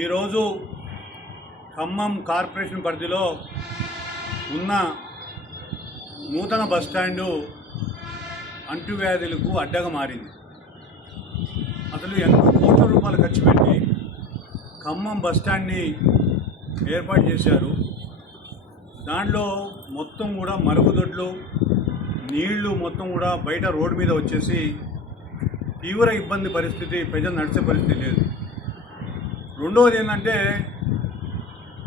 ఈరోజు ఖమ్మం కార్పొరేషన్ పరిధిలో ఉన్న నూతన బస్టాండు అంటువ్యాధులకు అడ్డగా మారింది. అసలు ఎన్నో కోట్ల రూపాయలు ఖర్చు పెట్టి ఖమ్మం బస్టాండ్ని ఏర్పాటు చేశారు. దాంట్లో మొత్తం కూడా మరుగుదొడ్లు, నీళ్లు మొత్తం కూడా బయట రోడ్డు మీద వచ్చేసి తీవ్ర ఇబ్బంది పరిస్థితి, ప్రజలు నడిచే పరిస్థితి లేదు. రెండవది ఏంటంటే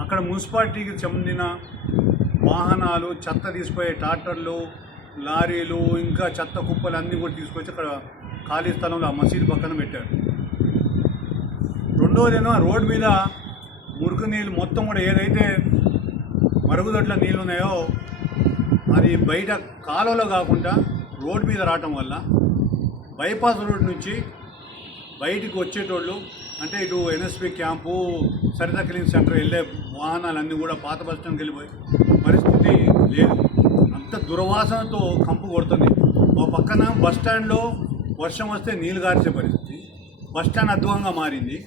అక్కడ మున్సిపాలిటీకి చెందిన వాహనాలు, చెత్త తీసుకుపోయే ట్రాక్టర్లు, లారీలు, ఇంకా చెత్త కుప్పలు అన్నీ కూడా తీసుకొచ్చి అక్కడ ఖాళీ స్థలంలో ఆ మసీదు పక్కన పెట్టారు. రెండవదేమో రోడ్డు మీద మురికి నీళ్ళు మొత్తం కూడా ఏదైతే మరుగుదొడ్ల నీళ్ళు ఉన్నాయో అది బయట కాలువలో కాకుండా రోడ్డు మీద రావటం వల్ల బైపాస్ రోడ్ నుంచి బయటికి వచ్చేటోళ్ళు, అంటే ఇటు NSP camp, Saritha cleaning centre వెళ్ళే వాహనాలన్నీ కూడా పాత బస్ స్టాండ్కి వెళ్ళిపోయి పరిస్థితి లేదు. అంత దుర్వాసనతో కంపు కొడుతుంది. ఓ పక్కన బస్టాండ్లో వర్షం వస్తే నీళ్ళు గార్చే పరిస్థితి, బస్టాండ్ అద్భుతంగా మారింది.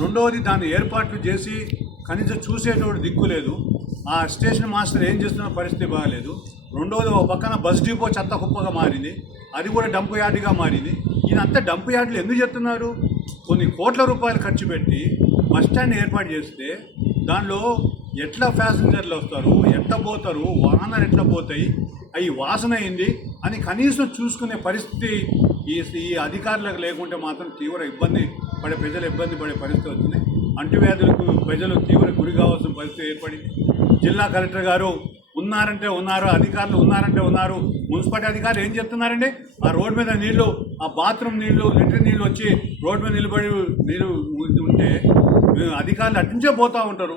రెండవది దాన్ని ఏర్పాట్లు చేసి కనీసం చూసేటోడు దిక్కు లేదు. ఆ స్టేషన్ మాస్టర్ ఏం చేస్తున్న పరిస్థితి బాగాలేదు. రెండవది ఓ పక్కన బస్ డిపో చెత్త కుప్పగా మారింది, అది కూడా డంప్ యార్డ్గా మారింది. ఈయనంతా డంప్ యార్డులు ఎందుకు చెప్తున్నారు? కొన్ని కోట్ల రూపాయలు ఖర్చు పెట్టి బస్టాండ్ ఏర్పాటు చేస్తే దానిలో ఎట్లా ప్యాసింజర్లు వస్తారు, ఎట్లా పోతారు, వాహనాలు ఎట్లా పోతాయి, అవి వాసన అయింది అని కనీసం చూసుకునే పరిస్థితి ఈ అధికారులకు లేకుంటే మాత్రం తీవ్ర ఇబ్బంది పడే, ప్రజలు ఇబ్బంది పడే పరిస్థితి వచ్చింది. అంటువ్యాధులకు ప్రజలు తీవ్ర గురి కావాల్సిన పరిస్థితి ఏర్పడింది. జిల్లా కలెక్టర్ గారు ఉన్నారంటే ఉన్నారు, అధికారులు ఉన్నారంటే ఉన్నారు. మున్సిపాలిటీ అధికారులు ఏం చెప్తున్నారండి? ఆ రోడ్డు మీద నీళ్లు, ఆ బాత్రూమ్ నీళ్లు, లెట్రిన్ నీళ్ళు వచ్చి రోడ్డు మీద నిలబడి నీళ్ళు ఉంటే అధికారులు అట్నుంచే పోతూ ఉంటారు.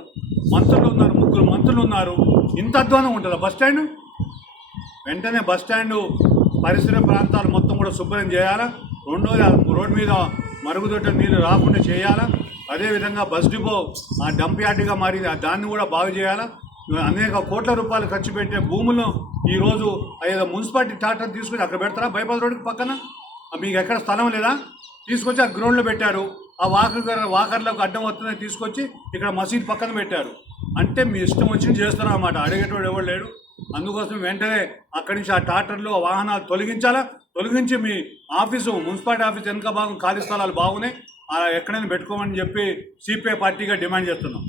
మంత్రులు ఉన్నారు, 3 మంత్రులు ఉన్నారు. ఇంత అధ్వానం ఉంటుందా బస్ స్టాండ్? వెంటనే బస్ స్టాండు పరిసర ప్రాంతాలు మొత్తం కూడా శుభ్రం చేయాలా. రెండోది రోడ్డు మీద మరుగుదొడ్డ నీళ్ళు రాకుండా చేయాలా. అదేవిధంగా బస్ డిపో ఆ డంప్ యార్డ్గా మారింది, దాన్ని కూడా బాగు చేయాలా. అనేక కోట్ల రూపాయలు ఖర్చు పెట్టే భూములను ఈరోజు ఏదో మున్సిపాలిటీ ట్రాక్టర్ తీసుకొచ్చి అక్కడ పెడతారా? బైపాస్ రోడ్డుకి పక్కన మీకు ఎక్కడ స్థలం లేదా? తీసుకొచ్చి ఆ గ్రౌండ్లో పెట్టారు. ఆ వాకర్లకు అడ్డం వస్తుందని తీసుకొచ్చి ఇక్కడ మసీద్ పక్కన పెట్టారు. అంటే మీ ఇష్టం వచ్చింది చేస్తారు అన్నమాట. అడిగేటోడు ఎవరు లేడు. అందుకోసం వెంటనే అక్కడి నుంచి ఆ ట్రాక్టర్లు, ఆ వాహనాలు తొలగించి మీ ఆఫీసు, మున్సిపాలిటీ ఆఫీస్ వెనక భాగం ఖాళీ స్థలాలు బాగున్నాయి, ఎక్కడైనా పెట్టుకోమని చెప్పి సిపిఐ పార్టీగా డిమాండ్ చేస్తున్నాం.